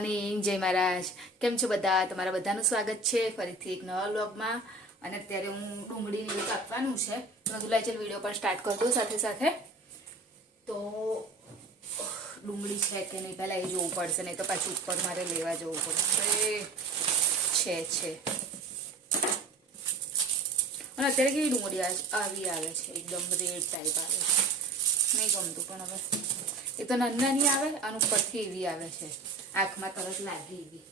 Morning, જય મહારાજ. કેમ છો બધા? તમારા બધાનું સ્વાગત છે ફરીથી એક નવા વ્લોગમાં. અને અત્યારે હું ડુંગળીને એવું કાપવાનું છે. મધુલાઈ ચલ વિડીયો પણ સ્ટાર્ટ કરી દઉં સાથે સાથે. તો ડુંગળી છે કે નહીં પહેલાં એ જોવું પડશે, નહીં તો પાછું ઉપર મારે લેવા જવું પડશે. છે અને અત્યારે કેવી ડુંગળી આવી આવે છે, એકદમ રેડ ટાઈપ આવે છે. નહીં ગમતું, પણ હવે એ તો નાની આવે અને ઉપરથી એવી આવે છે, આંખમાં તરત લાગે એવી.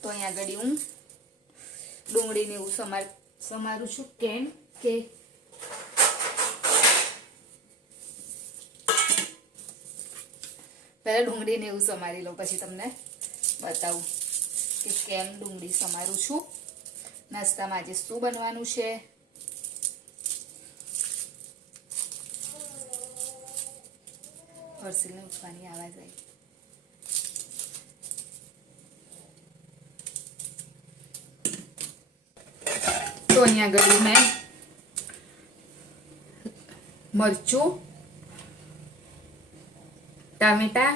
તો અહીંયા આગળ હું ડુંગળીને એવું સમારું છું. કેમ કે પહેલાં ડુંગળીને એવું સમારી લઉં, પછી તમને બતાવું કે કેમ ડુંગળી સમારું છું. નાસ્તામાં આજે શું બનવાનું છે. હર્ષિલને ઉઠવાની આવાજ આવી. તો અહીંયા આગળ મેં મરચું, ટામેટા,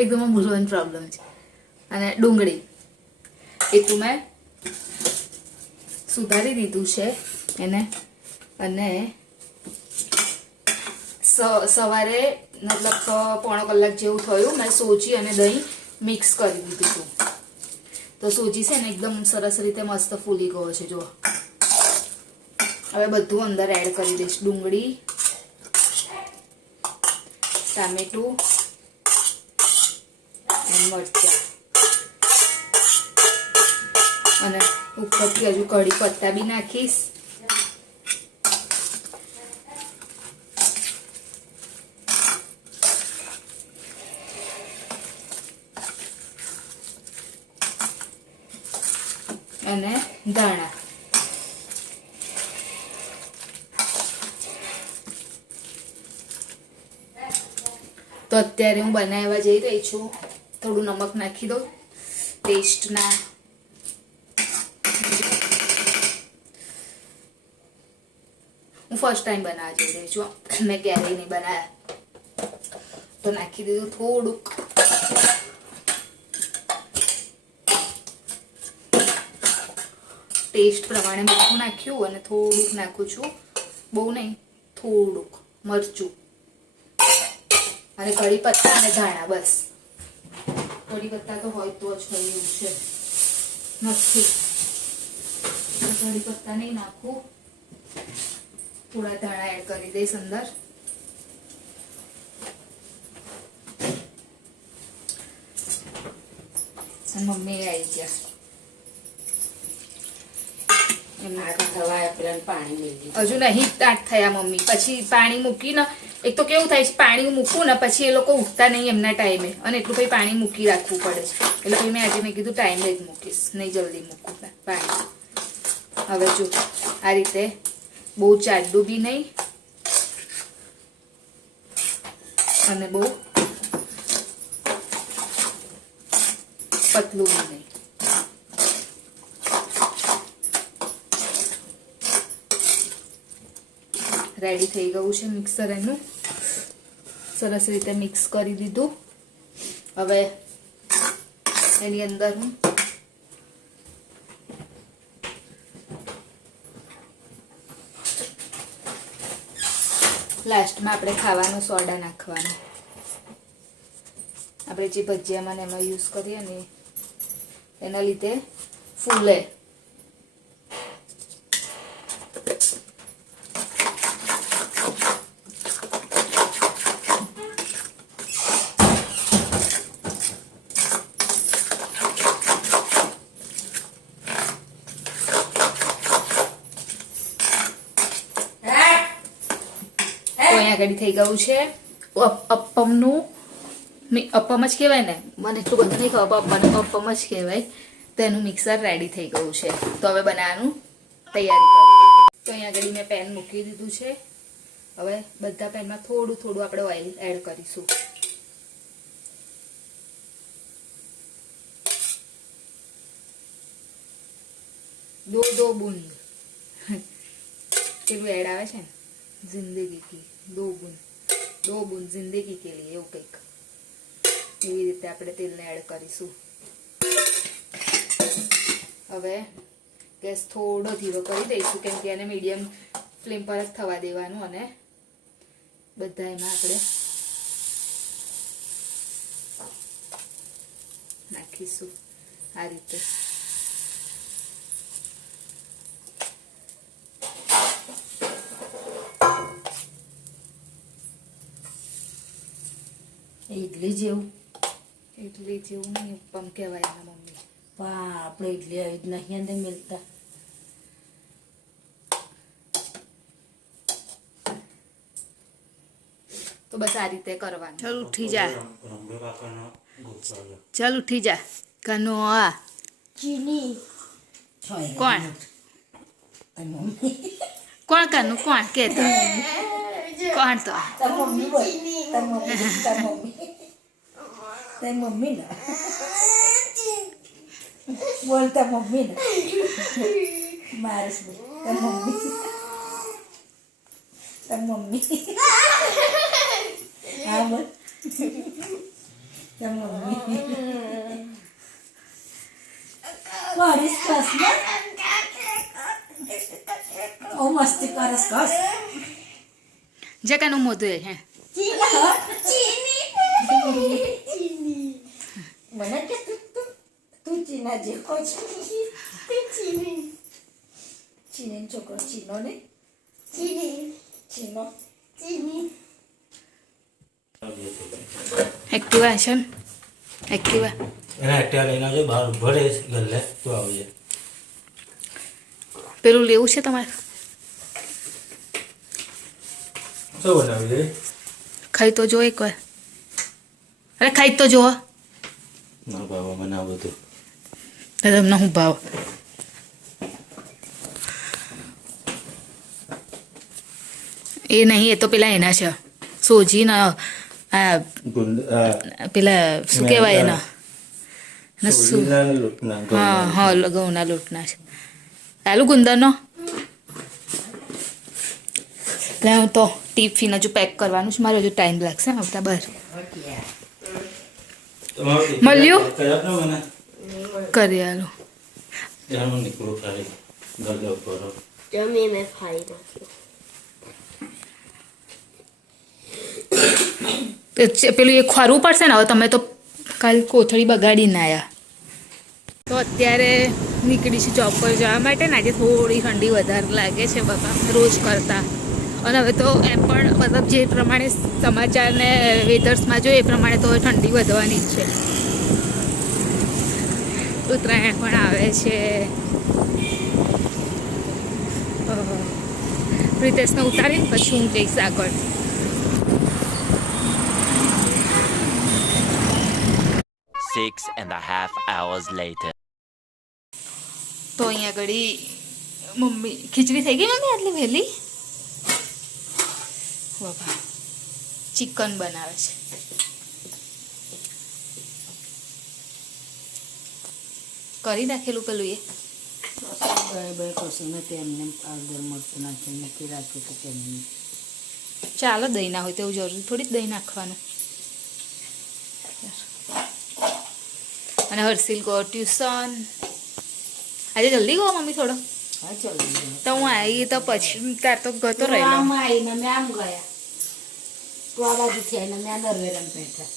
એકદમ ભૂલવાનો પ્રોબ્લેમ છે, અને ડુંગળી એટલું મેં સુધારી દીધું છે એને. અને સવારે મતલબ પોણો કલાક જેવું થયું, મેં સોજી અને દહીં મિક્સ કરી દીધું હતું. તો સોજી છે ને એકદમ સરસ રીતે મસ્ત ફૂલી ગયો છે. જો હવે બધું અંદર એડ કરી દઈશ. ડુંગળી, ટામેટું અને મરચાં, અને ઉપરથી હજુ કઢી પત્તા બી નાખીશ. અને ધાણા. તો અત્યારે હું બનાવવા જઈ રહી છું. થોડું નમક નાખી દઉં ટેસ્ટના. હું ફર્સ્ટ ટાઈમ બનાવવા જઈ રહી છું, મેં ક્યારેય નહીં બનાવ્યા. તો નાખી દીધું થોડુંક. ટેસ્ટ પ્રમાણે મીઠું નાખ્યું, અને થોડુંક નાખું છું, બહુ નહીં, થોડુંક મરચું, અને કઢી પત્તા અને ધાણા. બસ કઢી પત્તા તો હોય તો જ હોય એવું છે, નથી કઢી પત્તા નહીં નાખું. થોડા ધાણા એડ કરી દઈશ અંદર. અને મમ્મી આવી ગયા. હજુ નહીં સ્ટાર્ટ થયા મમ્મી. પછી પાણી મૂકીને, એક તો કેવું થાય છે, પાણી મૂકવું ને પછી એ લોકો ઉઠતા નહીં એમના ટાઈમે, અને એટલું પછી પાણી મૂકી રાખવું પડે છે. એટલે પછી મેં આજે કીધું ટાઈમે જ મૂકીશ, નહીં જલ્દી મૂકું પાણી. હવે જો આ રીતે, બહુ જાડું બી નહીં અને બહુ પતલું બી નહીં. રેડી થઈ ગયું છે મિક્સર એનું. સરસ રીતે મિક્સ કરી દીધું. હવે એની અંદર હું લાસ્ટમાં આપણે ખાવાનો સોડા નાખવાનો. આપણે જે ભજીયામાં ને એમાં યુઝ કરીએ ને, એના લીધે ફૂલે. આગળ થઈ ગયું છે અપ્પમનું. અપ્પમ જ કહેવાય ને, મને એટલું બધું નહીં ખબર, અપ્પમ જ કહેવાય. તો એનું મિક્સર રેડી થઈ ગયું છે. તો હવે બનાવવાનું તૈયારી કરું. તો અહીંયા આગળ મેં પેન મૂકી દીધું છે. હવે બધા પેનમાં થોડું થોડું આપણે ઓઇલ એડ કરીશું. દો બૂંદ એવું એડ આવે છે ને, જિંદગી કી दो बूंद जिंदगी के लिए એવું કંઈક. એવી રીતે આપણે તેલને એડ કરીશું. હવે ગેસ થોડો ધીરો કરી દઈશું, કેમ કે એને મીડિયમ ફ્લેમ પર જ થવા દેવાનું. અને બધા એમાં આપણે નાખીશું આ રીતે. ઇડલી જેવું નહીં, ઉપમ કહેવાય એના મમ્મી. આપણે ઇડલી આવી જ નહીં અંદર મિલતા. તો બસ આ રીતે કરવાનું. ચાલ ઉઠી જા, ચાલ ઉઠી જા. કનો આ ચીની કોણ કોણ કનું કોણ કે તો કોણ તો મમ્મી ને બોલતા મમ્મી ને મારે મમ્મી હા બોલ મમ્મી વારીસ કસ ને ઓ મસ્તી કરસ કસ જકાનું મોઢું હે ચીની મને કે તું ચીના જે કોઈ ચીની છોકરો ચીનો ને ચીનો એક્ટિવા છે ને એક્ટિવા એના એક્ટિવા લઈને આવજો, બહાર ઉભો રહીશ ગલ્લે તો આવજે. પેલું લેવું છે તમારે? શું બનાવી દે? ખાઈ તો જો એકવાર. અરે ખાઈ તો જો. ના બાબા મને આ બધું તમને શું ભાવ? એ નહીં, એ તો પેલા એના છે સોજી ના પેલા શું કહેવાય એના હા હા ઘઉંના લોટના છે. ચાલુ ગુંદરનો હું તો ટિફિન હજુ પેક કરવાનું છે મારે, હજુ ટાઈમ લાગશે આવતા બહાર. મળ્યું કરી આલો નીકળું ખાલી ગલ્લે ઉપર જમી મેં ખાઈ નાખ્યું. પેલું એ ખોરવું પડશે ને. હવે તમે તો કાલ કોથળી બગાડીને આવ્યા. તો અત્યારે નીકળી છે જોબ પર જવા માટે ને. આજે થોડી ઠંડી વધારે લાગે છે બાપા રોજ કરતાં. અને હવે તો એમ પણ મતલબ જે પ્રમાણે સમાચાર ને વેધર્સમાં જોઈએ એ પ્રમાણે તો ઠંડી વધવાની જ છે. ઉત્તરાયણ પણ આવે છે. પ્રિતેશને ઉતારીને પછી હું જઈશ આગળ. Six and a half hours later. તો અહીંયા ઘડી મમ્મી ખીચડી થઈ ગઈ મમ્મી આટલી વહેલી? બાપા ચિકન બનાવે છે. કરી નાખેલું પેલું એ કશું નથી એમને પાવડર મરચું નાખી મૂકી રાખ્યું તો તેમને ચાલો દહીં ના હોય તો એવું જરૂરી થોડી જ દહીં નાખવાનું. અને હર્ષિલ ગયો ટ્યુશન. આજે જલ્દી ગયો મમ્મી થોડો? હા ચાલો તો હું આવી તો પછી તાર તો ગતો રહેલો. આમ આવીને મેં આમ ગયા તો આ બાજુથી આવીને મેં નરવેરમ બેઠા.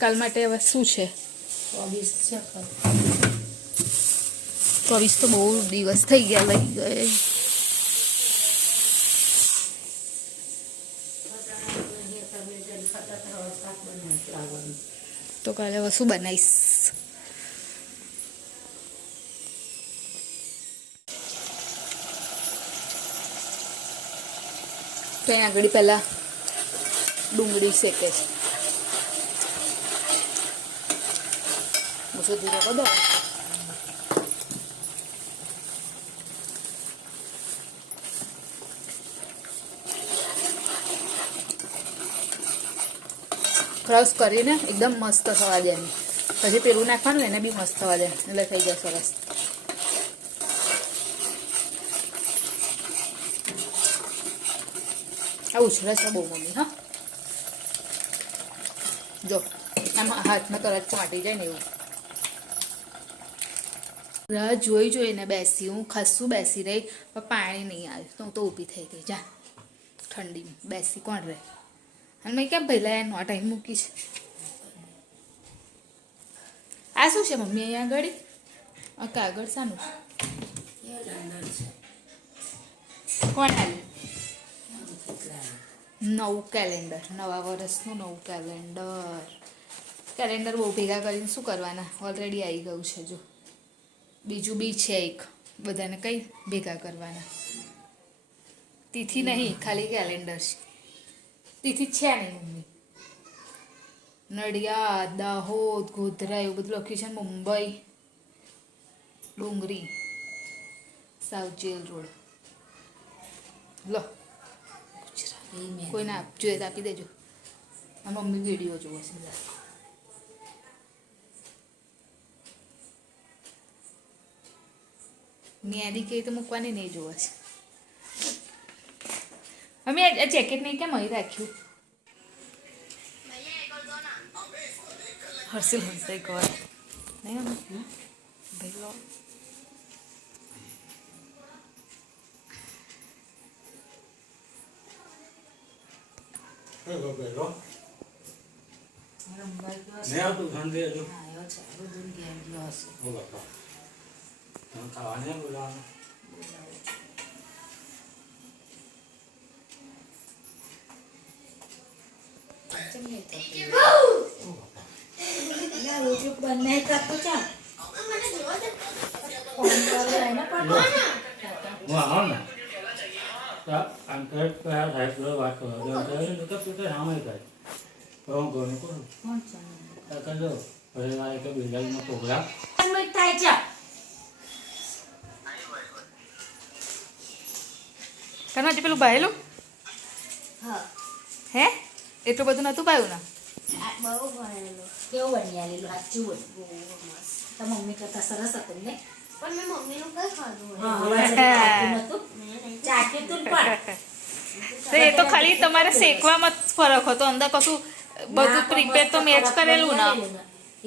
કાલ માટે હવે શું છે? 24 છે 24 તો બહુ દિવસ થઈ ગયા લઈ ગયે. તો કાલે હવે શું બનાવીશ? તો અહીં આગળ પહેલા ડુંગળી શેકે છે. મુझे ધીરો કરી દો. ક્રશ કરીને એકદમ મસ્ત થવા દેની. પછી પેલું નાખવાનું એને બી મસ્ત થવા દે એટલે થઈ જાય સરસ. આ ઉછળે છે બહુ મમ્મી. હા જો આમાં હાથમાં તરત ચોંટી જાય ને એવું. રાહ જોઈને બેસી હું ખાસું બેસી રહી પણ પાણી નહીં આવ્યું તો હું તો ઊભી થઈ ગઈ. જા ઠંડીમાં બેસી કોણ રહે. અને મેં કેમ પહેલાં એનો ટાઈમ મૂકી છે. આ શું છે મમ્મી અહીંયા આગળ? આ કાગળ શાનું? કોણ આવ્યું? નવું કેલેન્ડર, નવા વર્ષનું નવું કેલેન્ડર. કેલેન્ડર બહુ ભેગા કરીને શું કરવાના, ઓલરેડી આવી ગયું છે. જો બીજું બી છે એક, બધાને કઈ ભેગા કરવાના. તિથિ નહીં, ખાલી કેલેન્ડર છે. તિથિ છે નહીં મમ્મી. નડિયાદ, દાહોદ, ગોધરા એવું બધું લખ્યું છે. મુંબઈ, ડુંગરી, સાઉથ જેલ રોડ. લો કોઈને જોઈએ તો આપી દેજો. આ મમ્મી વિડીયો જોવે છે. મેદી કેવી તો મૂકવાની નહીં જોવે છે. અમે આ જેકેટ નહીં કેમ અહીં રાખ્યું? હર્ષિલ હંસાઈ કહો નહીં મમ્મી ભાઈ લો. કાનો આજે પેલું ભાયેલું હે એટલું બધું નતું પાયું ને? બહુ ભણેલો કેવું બની આલેલું સાચું બોલ. તો મમ્મી કરતા સરસ હતું ને. પણ મેં મમ્મીનું કઈ ખાધું ચાટ્યું તું પણ. તો એ તો ખાલી તમારે શેકવામાં જ ફરક હતો, અંદર કશું બધું પ્રિપેર તો મેં જ કરેલું ને.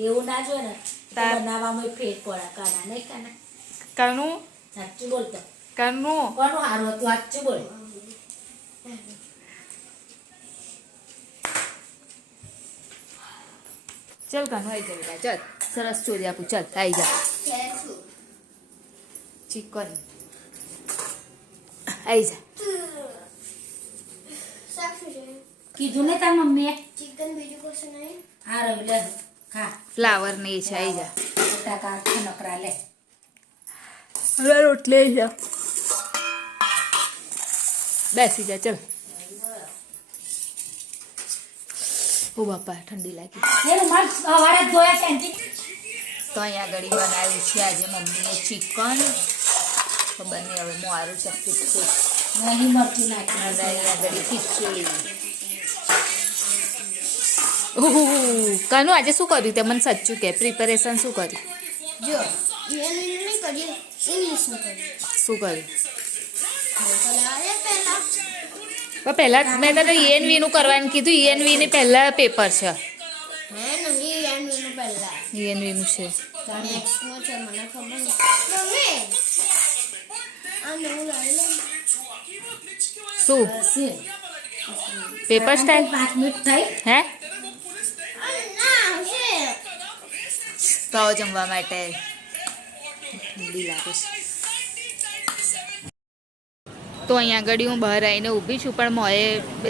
એવું ના જોઈએ ને બનાવવામાં ફેર પડે. કાના નહીં કાના કાનું સાચું બોલતો. કાનું કોનું સારું હતું સાચું બોલ. ચલ કાનું આવી જાય. ચાલ સરસ ચોરી આપું. ચાલ આવી જા. ચિકન આવી જા. શાક શું છે? કીધું ને તાર મમ્મીએ. ચિકન બીજું કશું નહીં? હા રહ્યું લે ખા. ફ્લાવર ને એ છે. આવી જા. બટાકા નકરા લે. હવે રોટલી આવી જા. બેસી જા. ચલ. ઓ બાપા ઠંડી લાગી. તો અહીંયા આગળ બનાવ્યું છે આજે મમ્મીએ ચિકન. ખબર નહીં હવે મારું છે ખીચડી. નહીં મરચું નાખ્યું. અહીંયા આગળ ખીચડી. કાનું આજે શું કર્યું તે મને સાચું કે પ્રિપેરેશન શું કર્યું? જો ઇંગ્લિશ નહીં કરીએ, ઇંગ્લિશમાં કરીએ. શું કર્યું? પહેલા પણ પહેલા મેં તને ENV નું કરવાનું કીધું. ENV ની પહેલા પેપર છે. હે નહીં એનું પહેલા ENV નું છે. નેક્સ્ટનો છે મને ખબર નહીં. મમ્મી આ નવું લાવી લે. શું પેપર સ્ટાઇલ 5 મિનિટ થઈ. હે આ ના છે. તો જમવા માટે ઠંડી લાગે છે. તો અહીંયા આગળ હું બહાર આવીને ઊભી છું, પણ મોએ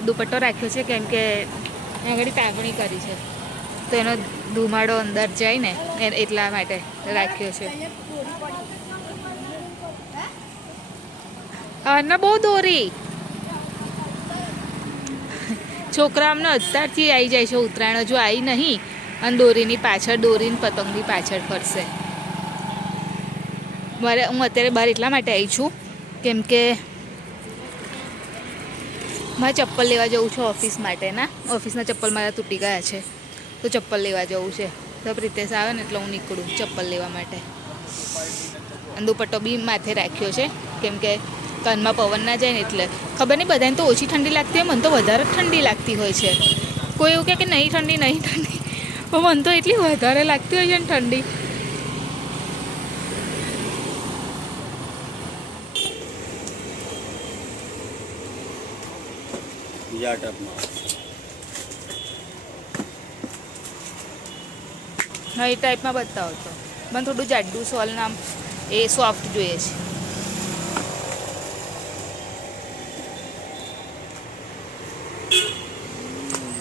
દુપટ્ટો રાખ્યો છે કેમ કે અહીંયા આગળ તાપણી કરી છે તો એનો ધુમાડો અંદર જાય ને એટલા માટે રાખ્યો છે. અને બહુ દોરી છોકરા અમને અત્યારથી આવી જાય છે. ઉત્તરાયણ હજુ આવી નહીં અને દોરીની પાછળ દોરીની પતંગની પાછળ ફરશે. હું અત્યારે બહાર એટલા માટે આવી છું કેમ કે મારે ચપ્પલ લેવા જવું છે ઓફિસ માટે. ના ઓફિસના ચપ્પલ મારા તૂટી ગયા છે તો ચપ્પલ લેવા જવું છે. તો પ્રિતેશ આવે ને એટલે હું નીકળું ચપ્પલ લેવા માટે. અને દુપટ્ટો બી માથે રાખ્યો છે કેમ કે કાનમાં પવન ના જાય ને એટલે. ખબર નહીં બધાને તો ઓછી ઠંડી લાગતી હોય, મને તો વધારે ઠંડી લાગતી હોય છે. કોઈ એવું કહે કે નહીં ઠંડી નહીં ઠંડી. પણ મને તો એટલી વધારે લાગતી હોય છે ને ઠંડી. બીજા ટપમાં હા, એ ટાઈપમાં બતાવો તો. મને થોડું જાડું સોલ નામ એ સોફ્ટ જોઈએ છે.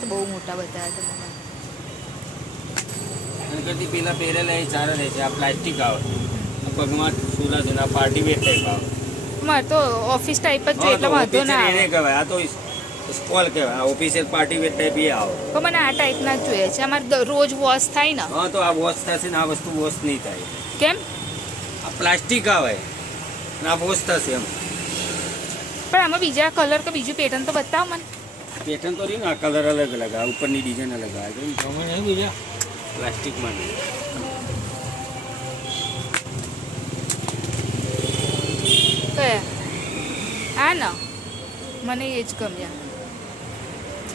તો બહુ મોટા બતાવ્યા તમે મને. એના કરતી પેલા પહેરેલા એ સારા રહે છે. આ પ્લાસ્ટિક આવે પગમાં સુલા છે આ પાર્ટી વેર ટાઈપ આવે. મારે તો ઓફિસ ટાઈપ જ જોઈએ એટલે વાંધો ના એને આવે. કહેવાય આ તો સ્કોલ કહેવાય. આ ઓફિસિયલ પાર્ટી વેર ટાઈપ એ આવે. પણ મને આ ટાઈપના જ જોઈએ છે. અમારે રોજ વોશ થાય ને. હા તો આ વોશ થશે ને આ વસ્તુ વોશ નહીં થાય. કેમ? આ પ્લાસ્ટિક આવે ને આ વોશ થશે એમ. પણ આમાં બીજા કલર કે બીજું પેટર્ન તો બતાવો મને. પેટર્ન તો રહ્યું ને આ કલર અલગ અલગ આ ઉપરની ડિઝાઇન અલગ આવે ગમે નહીં બીજા પ્લાસ્ટિકમાં નહીં. કયા? આ ને મને એ જ ગમ્યા.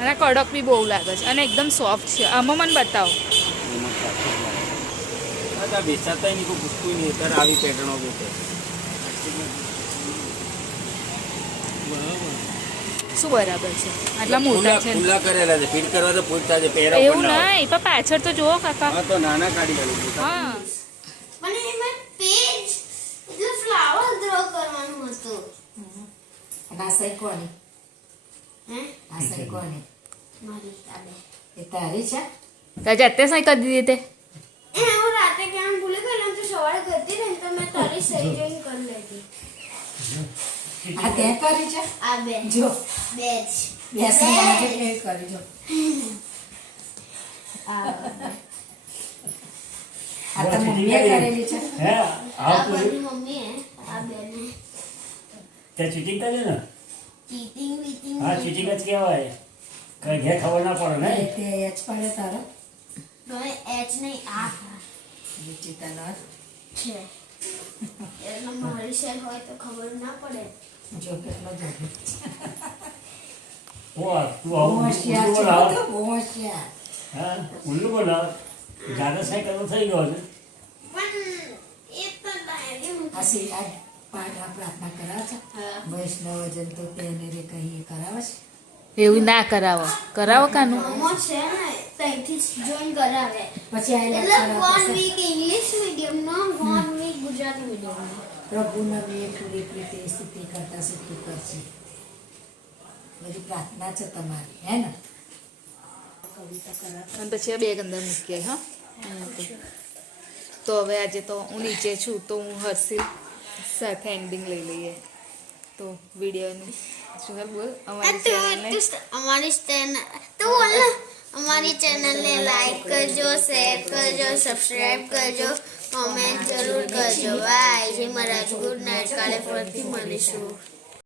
અને કડક બી બહુ લાગે છે અને એકદમ સોફ્ટ છે. આમાં મને બતાવો. એમાં પ્લાસ્ટિક લાગે. આ બેસાતા નહીં કોઈ પૂછતું નહીં અત્યારે આવી પેટર્નો બેસે. શું બરાબર છે? આટલા મોટા છે ને. ખુલ્લા કરેલા છે ફિટ કરવા તો પૂછતા છે પહેરા એવું નહીં પણ પાછળ તો જુઓ કાકા. હા તો નાના કાઢી કાઢી હા, મને એમાં પેજ એટલે ફ્લાવર ડ્રો કરવાનું હતું. અને આ સહી કોની? હે આ સહી કોની? મારી તારે એ તારી છે? તો જાતે સહી કરી દીધી તે. એ હું રાતે કેમ ભૂલી ગઈ ને તો સવારે કરતી રહી તો મેં તારી સહી જોઈને કરી લીધી. આ તે કરી છે? આ બે જો બેજ બેસી આજે ફેર કરી જો. આ આ તો મમ્મીએ કરેલી છે. હે આ આ મારી મમ્મી હે આ બેને તે ચીટિંગ કરે ને ચીટિંગ વીટિંગ હા ચીટિંગ જ કહેવાય કઈ ઘેર ખબર ના પડે ને તે એચ પડે તારો મને એચ નહીં આ વિચિતાનો છે એટલે મારી શેર હોય તો ખબર ના પડે. જો કેટલો જોડે. ઓ તું બહુ આવું હોશિયાર ઉલ્લુ છે બોલાવ તો બહુ હોશિયાર. હા ઉલ્લુ બોલાવ જાતે સાયકલ તો થઈ ગયો ને પણ એ તો ડાયરી હું આ સી આ પાઠ પ્રાર્થના કરાવે છે. વૈષ્ણવ જન તો તેને રે કહીએ કરાવે છે. એવું ના કરાવો. કરાવો કાનું. મોમો છે ને ત્યાંથી જ જોઈન કરાવે. પછી આ એટલે 1 વીક ઇંગ્લિશ મીડિયમનો 1 વીક ગુજરાતી મીડિયમનો. પ્રભુના વે પૂરી પ્રીતિ સ્થિતિ કરતા શીખી કરશે. બધી પ્રાર્થના છે તમારી હે ને? કવિતા કરાવે. અને પછી આ બેગ અંદર મૂકી આવી. હા, તો હવે આજે તો હું નીચે છું તો હું હર્ષિલ સાથે એન્ડિંગ લઈ લઈએ. તો વિડીયોનું શું કર બોલ અમારી ચેનલને લાઈક કરજો, શેર કરજો, સબસ્ક્રાઇબ કરજો, કોમેન્ટ જરૂર કરજો. બાય. જય મહારાજ. Good night. કાલે ફરીથી મળીશું.